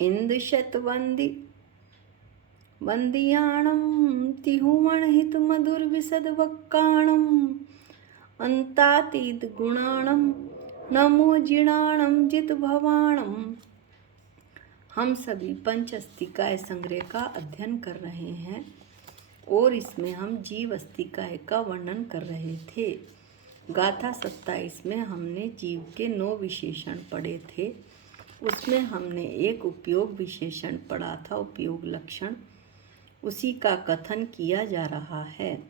इंदुशतवंदी वंदियाणं तिहुमणहितमधुरविशदवक्काणं अन्तातीत गुणाणं नमो जिणाणं जितभवाणं। हम सभी पंच अस्तिकाय संग्रह का अध्ययन कर रहे हैं और इसमें हम जीव अस्तिकाय का वर्णन कर रहे थे। गाथा 27 में हमने जीव के 9 विशेषण पढ़े थे। उसमें हमने एक उपयोग विशेषण पढ़ा था, उपयोग लक्षण, उसी का कथन किया जा रहा है।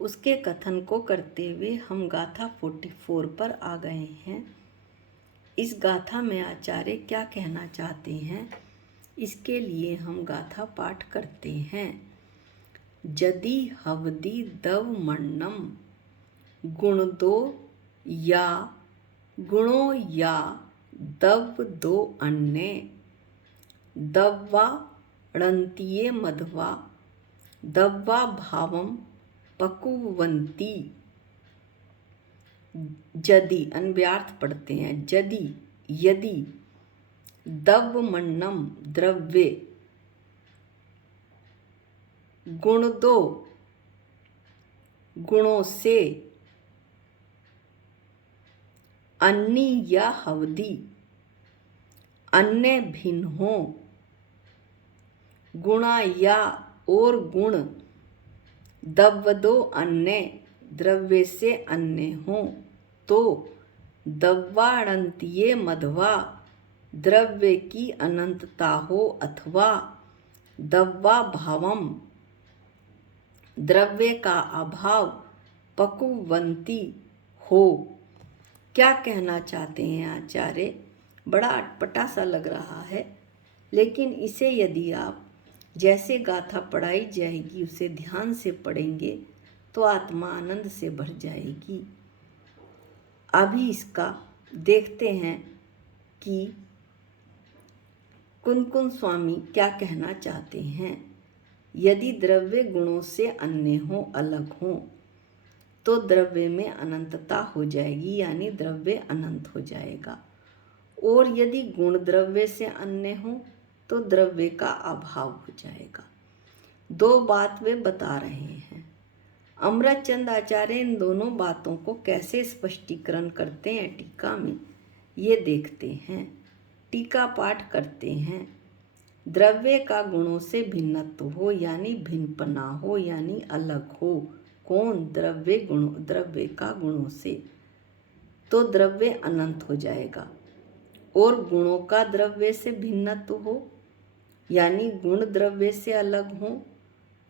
उसके कथन को करते हुए हम गाथा 44 पर आ गए हैं। इस गाथा में आचार्य क्या कहना चाहते हैं, इसके लिए हम गाथा पाठ करते हैं। जदि हवदि दव मण्णम गुण दो या गुणों या दव दो अन्य दव्वा णन्तिये मध्वा दव्वा भावम पकुवंती। यदि अन्व्यार्थ पढ़ते हैं। यदि यदि दव्वमन्नम द्रव्य गुण दो गुणों से अन्य या हवदी अन्य भिन्न हो गुणा या और गुण दव्वदो अन्य द्रव्य से अन्य हो तो दव्वाणन्तिये मध्वा द्रव्य की अनंतता हो अथवा दव्वा भावम द्रव्य का अभाव पकुवंती हो। क्या कहना चाहते हैं आचार्य? बड़ा अटपटा सा लग रहा है, लेकिन इसे यदि आप जैसे गाथा पढ़ाई जाएगी उसे ध्यान से पढ़ेंगे तो आत्मा आनंद से भर जाएगी। अभी इसका देखते हैं कि कुन-कुन स्वामी क्या कहना चाहते हैं। यदि द्रव्य गुणों से अन्य हो, अलग हो, तो द्रव्य में अनंतता हो जाएगी, यानी द्रव्य अनंत हो जाएगा। और यदि गुण द्रव्य से अन्य हो तो द्रव्य का अभाव हो जाएगा। दो बात वे बता रहे हैं। अमृतचंद आचार्य इन दोनों बातों को कैसे स्पष्टीकरण करते हैं टीका में, ये देखते हैं। टीका पाठ करते हैं। द्रव्य का गुणों से भिन्नत्व हो, यानी भिन्नपना हो, यानी अलग हो। कौन? द्रव्य द्रव्य का गुणों से, तो द्रव्य अनंत हो जाएगा। और गुणों का द्रव्य से भिन्नत्व हो, यानी गुण द्रव्य से अलग हो,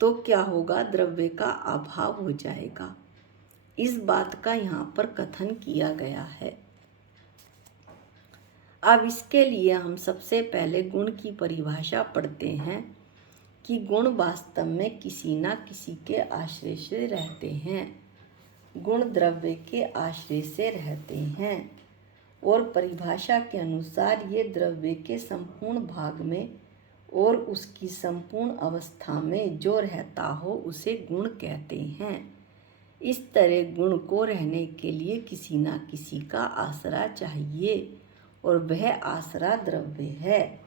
तो क्या होगा? द्रव्य का अभाव हो जाएगा। इस बात का यहाँ पर कथन किया गया है। अब इसके लिए हम सबसे पहले गुण की परिभाषा पढ़ते हैं कि गुण वास्तव में किसी न किसी के आश्रय से रहते हैं। गुण द्रव्य के आश्रय से रहते हैं और परिभाषा के अनुसार ये द्रव्य के संपूर्ण भाग में और उसकी संपूर्ण अवस्था में जो रहता हो उसे गुण कहते हैं। इस तरह गुण को रहने के लिए किसी न किसी का आसरा चाहिए और वह आसरा द्रव्य है।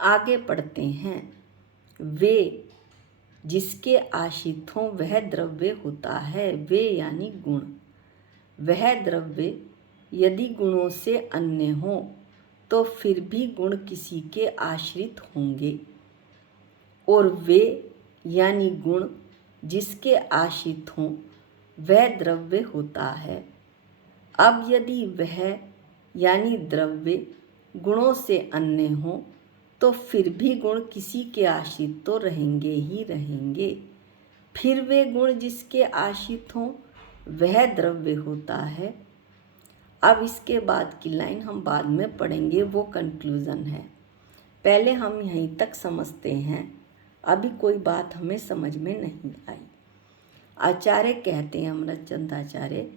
आगे पढ़ते हैं। वे जिसके आश्रित हों वह द्रव्य होता है। वे यानी गुण। वह द्रव्य यदि गुणों से अन्य हो तो फिर भी गुण किसी के आश्रित होंगे। और वे यानी गुण जिसके आश्रित हों वह द्रव्य होता है। अब यदि वह यानी द्रव्य गुणों से अन्य हो तो फिर भी गुण किसी के आश्रित तो रहेंगे ही रहेंगे। फिर वे गुण जिसके आश्रित हों वह द्रव्य होता है। अब इसके बाद की लाइन हम बाद में पढ़ेंगे, वो कंक्लूजन है। पहले हम यहीं तक समझते हैं। अभी कोई बात हमें समझ में नहीं आई। आचार्य कहते हैं, अमृतचंद आचार्य,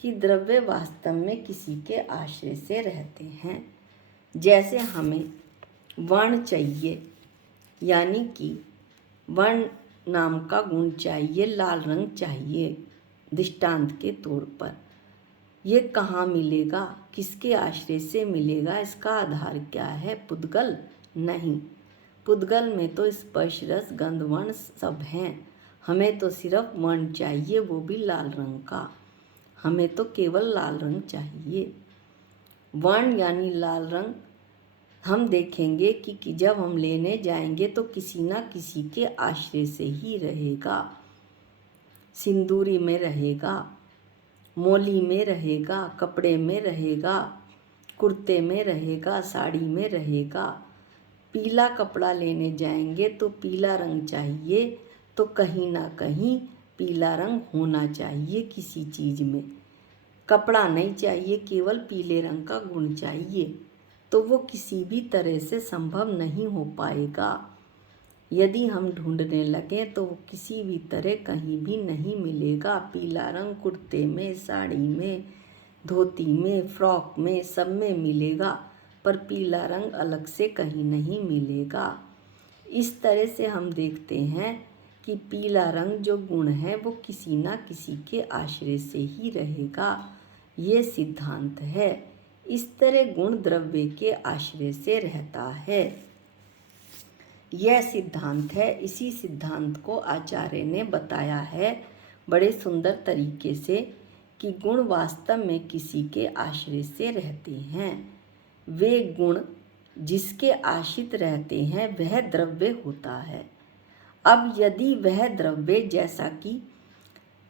कि द्रव्य वास्तव में किसी के आश्रय से रहते हैं। जैसे हमें वर्ण चाहिए, यानी कि वर्ण नाम का गुण चाहिए, लाल रंग चाहिए दृष्टांत के तौर पर, ये कहाँ मिलेगा, किसके आश्रय से मिलेगा, इसका आधार क्या है? पुद्गल नहीं। पुद्गल में तो स्पर्श रस गंध वर्ण सब हैं। हमें तो सिर्फ वर्ण चाहिए, वो भी लाल रंग का। हमें तो केवल लाल रंग चाहिए। वर्ण यानी लाल रंग हम देखेंगे कि जब हम लेने जाएंगे तो किसी ना किसी के आश्रय से ही रहेगा। सिंदूरी में रहेगा, मोली में रहेगा, कपड़े में रहेगा, कुर्ते में रहेगा, साड़ी में रहेगा। पीला कपड़ा लेने जाएंगे तो पीला रंग चाहिए, तो कहीं ना कहीं पीला रंग होना चाहिए किसी चीज़ में। कपड़ा नहीं चाहिए, केवल पीले रंग का गुण चाहिए, तो वो किसी भी तरह से संभव नहीं हो पाएगा। यदि हम ढूंढने लगें तो वो किसी भी तरह कहीं भी नहीं मिलेगा। पीला रंग कुर्ते में, साड़ी में, धोती में, फ्रॉक में, सब में मिलेगा, पर पीला रंग अलग से कहीं नहीं मिलेगा। इस तरह से हम देखते हैं कि पीला रंग जो गुण है वो किसी ना किसी के आश्रय से ही रहेगा। ये सिद्धांत है। इस तरह गुण द्रव्य के आश्रय से रहता है। यह सिद्धांत है। इसी सिद्धांत को आचार्य ने बताया है बड़े सुंदर तरीके से कि गुण वास्तव में किसी के आश्रय से रहते हैं। वे गुण जिसके आश्रित रहते हैं वह द्रव्य होता है। अब यदि वह द्रव्य, जैसा कि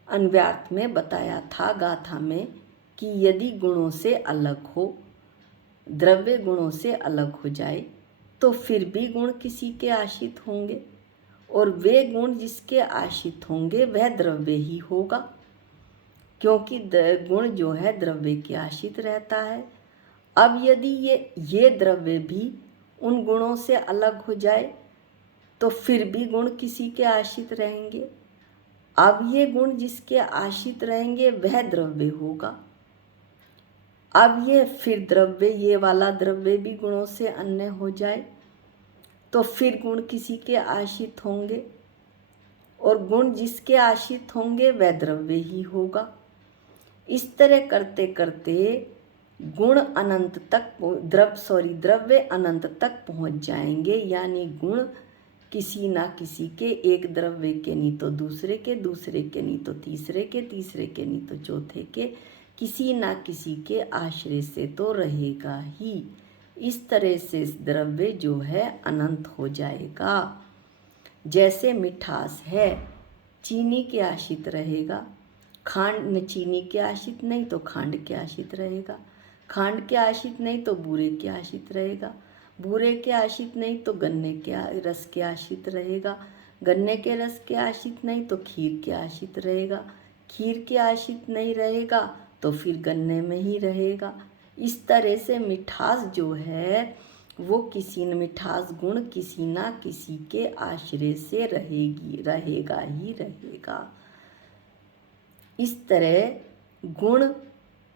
अन्वयार्थ में बताया था गाथा में, कि यदि गुणों से अलग हो, द्रव्य गुणों से अलग हो जाए, तो फिर भी गुण किसी के आश्रित होंगे, और वे गुण जिसके आश्रित होंगे वह द्रव्य ही होगा, क्योंकि गुण जो है द्रव्य के आश्रित रहता है। अब यदि ये द्रव्य भी उन गुणों से अलग हो जाए तो फिर भी गुण किसी के आश्रित रहेंगे। अब ये गुण जिसके आश्रित रहेंगे वह द्रव्य होगा। अब ये फिर द्रव्य, ये वाला द्रव्य भी गुणों से अन्य हो जाए तो फिर गुण किसी के आश्रित होंगे, और गुण जिसके आश्रित होंगे वह द्रव्य ही होगा। इस तरह करते करते गुण अनंत तक द्रव्य अनंत तक पहुंच जाएंगे। यानी गुण किसी ना किसी के, एक द्रव्य के नहीं तो दूसरे के, दूसरे के नहीं तो तीसरे के, तीसरे के नहीं तो चौथे के, किसी ना किसी के आश्रय से तो रहेगा ही। इस तरह से द्रव्य जो है अनंत हो जाएगा। जैसे मिठास है, चीनी के आश्रित रहेगा, खांड चीनी के आश्रित नहीं तो खांड के आश्रित रहेगा, खांड के आश्रित नहीं तो बूरे के आश्रित रहेगा, बूरे के आश्रित नहीं तो गन्ने के रस के आश्रित रहेगा, गन्ने के रस के आश्रित नहीं तो खीर के आश्रित रहेगा, खीर के आश्रित नहीं रहेगा तो फिर गन्ने में ही रहेगा। इस तरह से मिठास जो है वो मिठास गुण किसी ना किसी के आश्रय से रहेगा ही रहेगा। इस तरह गुण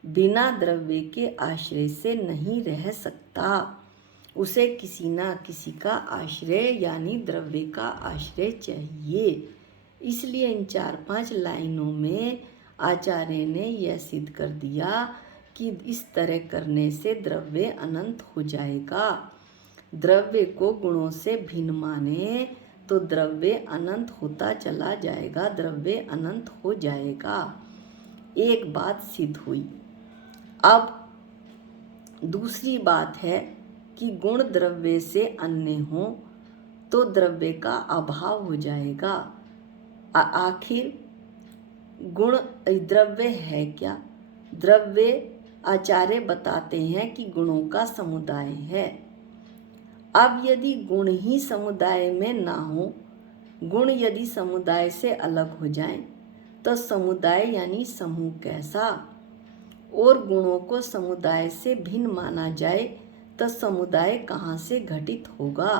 बिना द्रव्य के आश्रय से नहीं रह सकता। उसे किसी ना किसी का आश्रय यानी द्रव्य का आश्रय चाहिए। इसलिए इन 4-5 लाइनों में आचार्य ने यह सिद्ध कर दिया कि इस तरह करने से द्रव्य अनंत हो जाएगा। द्रव्य को गुणों से भिन्न माने तो द्रव्य अनंत होता चला जाएगा, द्रव्य अनंत हो जाएगा। एक बात सिद्ध हुई। अब दूसरी बात है कि गुण द्रव्य से अन्य हो तो द्रव्य का अभाव हो जाएगा। आखिर गुण द्रव्य है क्या? द्रव्य आचार्य बताते हैं कि गुणों का समुदाय है। अब यदि गुण ही समुदाय में ना हो, गुण यदि समुदाय से अलग हो जाएं, तो समुदाय यानी समूह कैसा, और गुणों को समुदाय से भिन्न माना जाए तो समुदाय कहाँ से घटित होगा?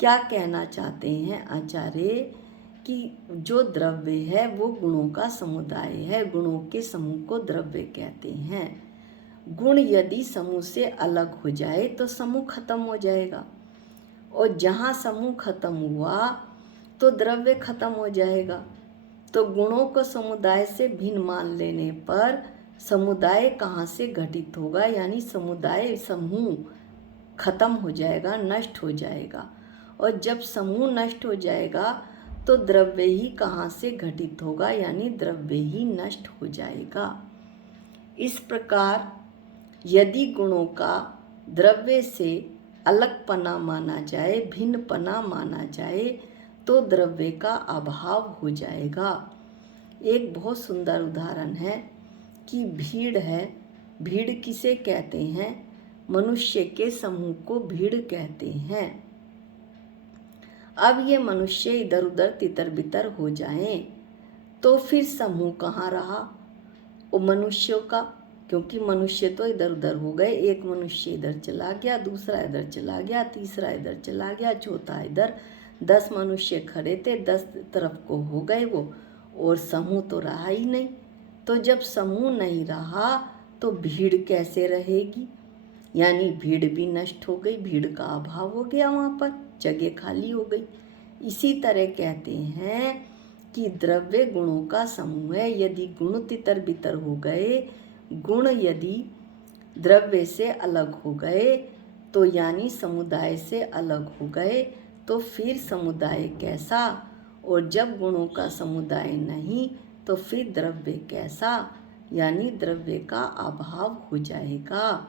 क्या कहना चाहते हैं आचार्य कि जो द्रव्य है वो गुणों का समुदाय है, गुणों के समूह को द्रव्य कहते हैं। गुण यदि समूह से अलग हो जाए तो समूह खत्म हो जाएगा, और जहाँ समूह खत्म हुआ तो द्रव्य खत्म हो जाएगा। तो गुणों को समुदाय से भिन्न मान लेने पर समुदाय कहाँ से घटित होगा, यानी समुदाय समूह खत्म हो जाएगा, नष्ट हो जाएगा। और जब समूह नष्ट हो जाएगा तो द्रव्य ही कहाँ से घटित होगा, यानी द्रव्य ही नष्ट हो जाएगा। इस प्रकार यदि गुणों का द्रव्य से अलगपना माना जाए, भिन्नपना माना जाए, तो द्रव्य का अभाव हो जाएगा। एक बहुत सुंदर उदाहरण है कि भीड़ है। भीड़ किसे कहते हैं? मनुष्य के समूह को भीड़ कहते हैं। अब ये मनुष्य इधर उधर तितर बितर हो जाएं तो फिर समूह कहाँ रहा? वो मनुष्यों का, क्योंकि मनुष्य तो इधर उधर हो गए। एक मनुष्य इधर चला गया, दूसरा इधर चला गया, तीसरा इधर चला गया, चौथा इधर। 10 मनुष्य खड़े थे, 10 तरफ को हो गए वो, और समूह तो रहा ही नहीं। तो जब समूह नहीं रहा तो भीड़ कैसे रहेगी? यानी भीड़ भी नष्ट हो गई, भीड़ का अभाव हो गया, वहाँ पर जगह खाली हो गई। इसी तरह कहते हैं कि द्रव्य गुणों का समूह है। यदि गुण तितर बितर हो गए, गुण यदि द्रव्य से अलग हो गए, तो यानी समुदाय से अलग हो गए, तो फिर समुदाय कैसा? और जब गुणों का समुदाय नहीं तो फिर द्रव्य कैसा? यानी द्रव्य का अभाव हो जाएगा।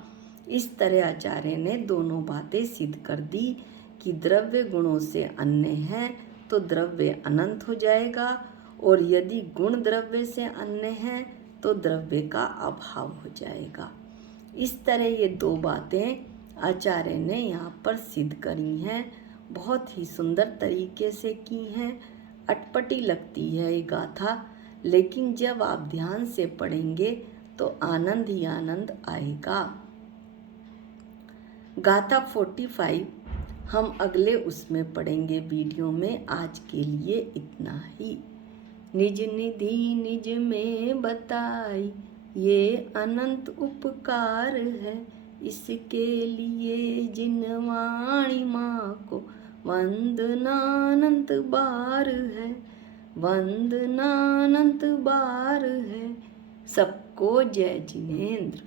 इस तरह आचार्य ने दोनों बातें सिद्ध कर दी कि द्रव्य गुणों से अन्य है तो द्रव्य अनंत हो जाएगा, और यदि गुण द्रव्य से अन्य है तो द्रव्य का अभाव हो जाएगा। इस तरह ये 2 बातें आचार्य ने यहाँ पर सिद्ध करी हैं। बहुत ही सुंदर तरीके से की हैं। अटपटी लगती है ये गाथा, लेकिन जब आप ध्यान से पढ़ेंगे तो आनंद ही आनंद आएगा। गाथा 45 हम अगले उसमें पढ़ेंगे वीडियो में। आज के लिए इतना ही। निज निधि निज में बताई, ये अनंत उपकार है। इसके लिए जिन वाणी माँ को वंदनानंत बार है, वंदनानंत बार है। सबको जय जिनेंद्र।